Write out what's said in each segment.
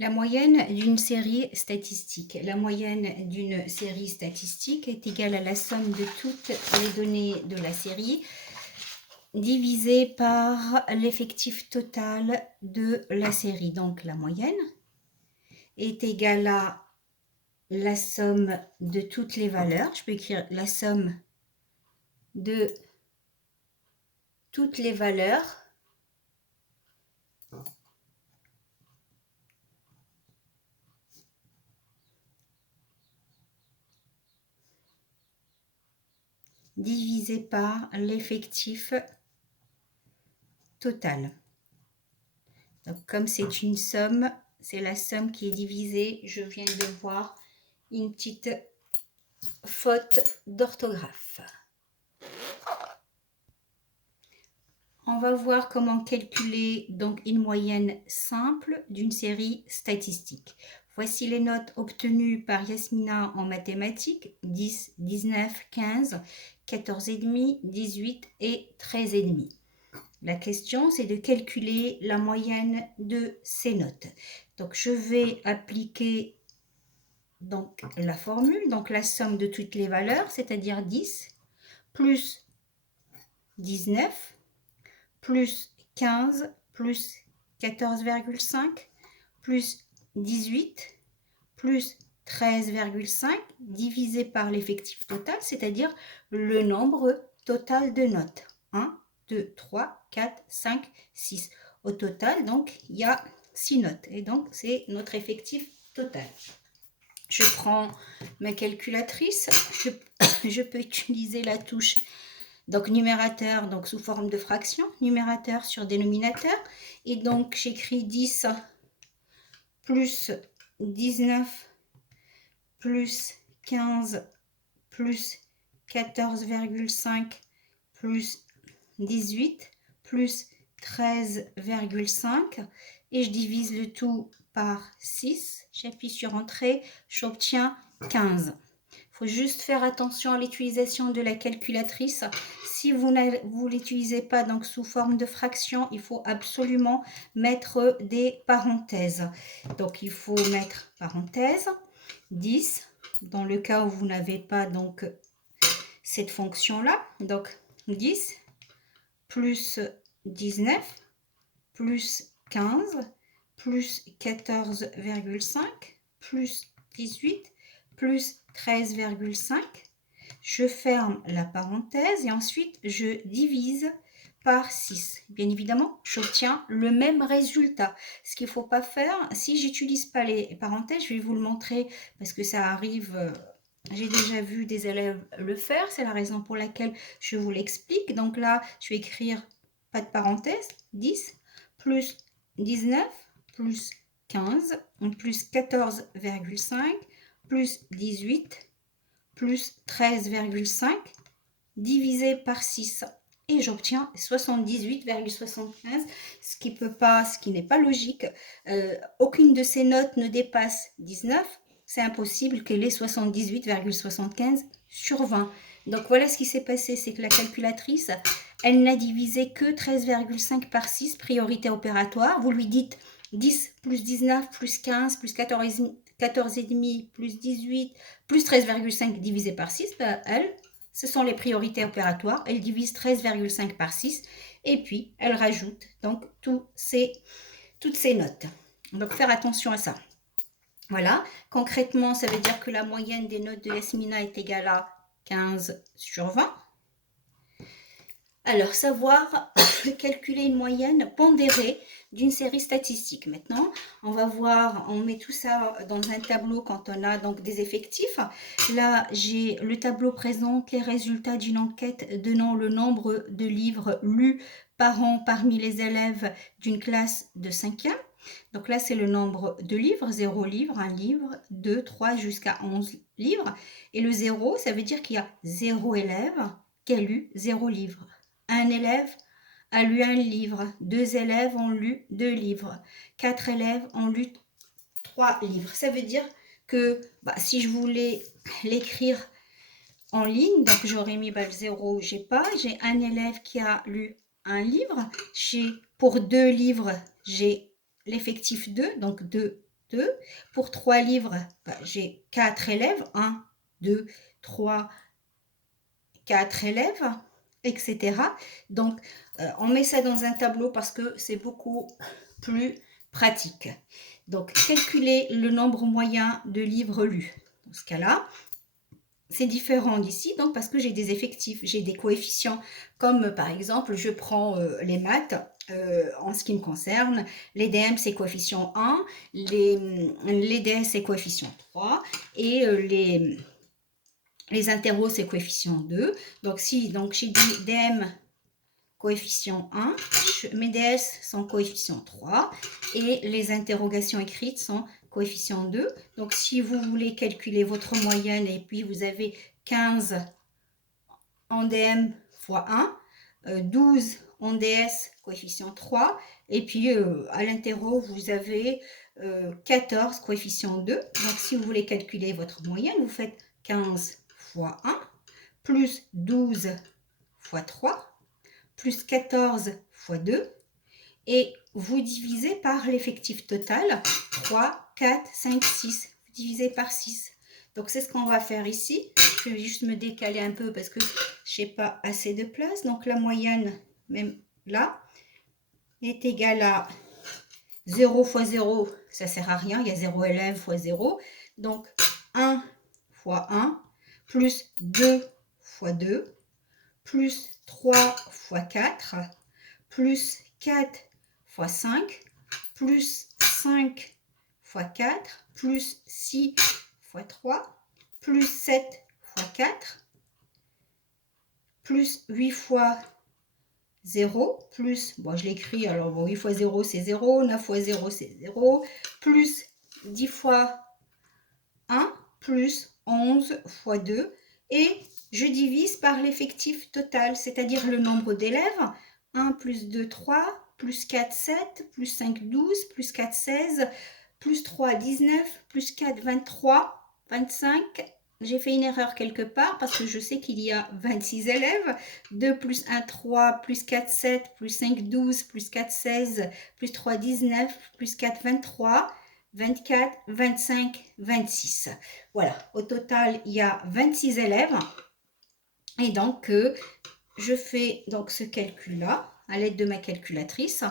La moyenne d'une série statistique. La moyenne d'une série statistique est égale à la somme de toutes les données de la série divisée par l'effectif total de la série. Donc la moyenne est égale à la somme de toutes les valeurs. Je peux écrire la somme de toutes les valeurs divisé par l'effectif total. Donc, comme c'est une somme, c'est la somme qui est divisée. Je viens de voir une petite faute d'orthographe. On va voir comment calculer donc une moyenne simple d'une série statistique. Voici les notes obtenues par Yasmina en mathématiques, 10, 19, 15, 14,5, 18 et 13,5. La question, c'est de calculer la moyenne de ces notes. Donc, je vais appliquer donc, la formule, donc la somme de toutes les valeurs, c'est-à-dire 10 plus 19 plus 15 plus 14,5 plus 18 plus 13,5 divisé par l'effectif total, c'est-à-dire le nombre total de notes. 1, 2, 3, 4, 5, 6. Au total, donc, il y a 6 notes. Et donc, c'est notre effectif total. Je prends ma calculatrice. Je peux utiliser la touche donc numérateur donc sous forme de fraction, numérateur sur dénominateur. Et donc, j'écris 10 plus 19 plus 15 plus 14,5 plus 18 plus 13,5 et je divise le tout par 6. J'appuie sur Entrée, j'obtiens 15. Il faut juste faire attention à l'utilisation de la calculatrice. Si vous ne l'utilisez pas donc sous forme de fraction, il faut absolument mettre des parenthèses. Donc, il faut mettre parenthèse 10 dans le cas où vous n'avez pas donc cette fonction-là. Donc, 10 plus 19 plus 15 plus 14,5 plus 18 plus 13,5. Je ferme la parenthèse et ensuite je divise par 6. Bien évidemment, j'obtiens le même résultat. Ce qu'il ne faut pas faire, si j'utilise pas les parenthèses, je vais vous le montrer parce que ça arrive, j'ai déjà vu des élèves le faire, c'est la raison pour laquelle je vous l'explique. Donc là, je vais écrire pas de parenthèse, 10 plus 19 plus 15 plus 14,5 plus 18 plus 13,5 divisé par 6 et j'obtiens 78,75, ce qui n'est pas logique. Aucune de ces notes ne dépasse 19. C'est impossible qu'elle ait 78,75 sur 20. Donc voilà ce qui s'est passé, c'est que la calculatrice, elle n'a divisé que 13,5 par 6, priorité opératoire. Vous lui dites 10 plus 19 plus 15 plus 14,5 plus 18 plus 13,5 divisé par 6, ben, elle, ce sont les priorités opératoires. Elle divise 13,5 par 6 et puis elle rajoute donc toutes ces notes. Donc faire attention à ça. Voilà, concrètement, ça veut dire que la moyenne des notes de Yasmina est égale à 15 sur 20. Alors, savoir calculer une moyenne pondérée d'une série statistique. Maintenant, on va voir, on met tout ça dans un tableau quand on a donc des effectifs. Là, le tableau présente les résultats d'une enquête donnant le nombre de livres lus par an parmi les élèves d'une classe de 5e. Donc là, c'est le nombre de livres, 0 livre, 1 livre, 2, 3 jusqu'à 11 livres. Et le 0, ça veut dire qu'il y a 0 élève qui a lu 0 livre. Un élève a lu un livre, 2 élèves ont lu 2 livres, 4 élèves ont lu 3 livres. Ça veut dire que si je voulais l'écrire en ligne, donc j'aurais mis le 0, j'ai pas. J'ai un élève qui a lu un livre. Pour 2 livres, j'ai l'effectif 2, donc 2 2. Pour 3 livres, j'ai 4 élèves. 1, 2, 3, 4 élèves, etc. Donc, on met ça dans un tableau parce que c'est beaucoup plus pratique. Donc, calculer le nombre moyen de livres lus. Dans ce cas-là, c'est différent d'ici, donc parce que j'ai des effectifs, j'ai des coefficients, comme par exemple, je prends les maths, en ce qui me concerne, les DM c'est coefficient 1, les DS c'est coefficient 3, et les interros c'est coefficient 2. Donc si j'ai dit DM coefficient 1, mes DS sont coefficient 3 et les interrogations écrites sont coefficient 2. Donc si vous voulez calculer votre moyenne et puis vous avez 15 en DM fois 1, 12 en DS coefficient 3 et puis à l'interro vous avez 14 coefficient 2. Donc si vous voulez calculer votre moyenne, vous faites 15 fois 1 plus 12 fois 3 plus 14 fois 2 et vous divisez par l'effectif total 3, 4, 5, 6. Vous divisez par 6. Donc c'est ce qu'on va faire ici. Je vais juste me décaler un peu parce que je n'ai pas assez de place. Donc la moyenne, même là, est égale à 0 fois 0, ça ne sert à rien, il y a 0 élève fois 0. Donc 1 fois 1 plus 2 fois 2 plus 3 fois 4 plus 4 fois 5 plus 5 fois 4 plus 6 fois 3 plus 7 fois 4 plus 8 fois 0 plus, bon je l'écris, alors bon, 8 fois 0 c'est 0, 9 fois 0 c'est 0, plus 10 fois 1 plus 11 fois 2 et je divise par l'effectif total, c'est-à-dire le nombre d'élèves. 1 plus 2, 3, plus 4, 7, plus 5, 12, plus 4, 16, plus 3, 19, plus 4, 23, 25. J'ai fait une erreur quelque part parce que je sais qu'il y a 26 élèves. 2 plus 1, 3, plus 4, 7, plus 5, 12, plus 4, 16, plus 3, 19, plus 4, 23. 24, 25, 26. Voilà, au total, il y a 26 élèves. Et donc, je fais donc ce calcul-là à l'aide de ma calculatrice.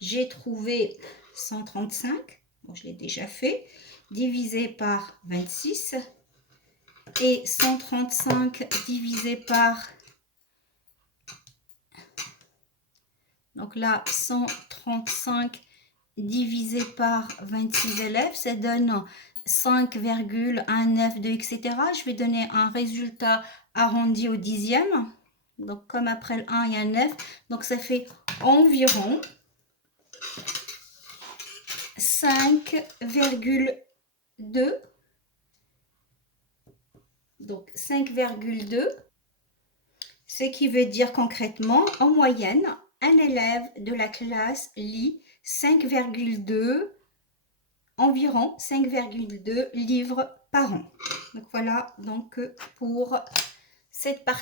J'ai trouvé 135, bon, je l'ai déjà fait, divisé par 26. Et 135 divisé par... Donc là, 135 divisé par 26 élèves, ça donne 5,192, etc. Je vais donner un résultat arrondi au dixième. Donc, comme après le 1, il y a 9. Donc, ça fait environ 5,2. Donc, 5,2. Ce qui veut dire concrètement, en moyenne, un élève de la classe lit 5,2, environ 5,2 livres par an. Donc voilà donc pour cette partie.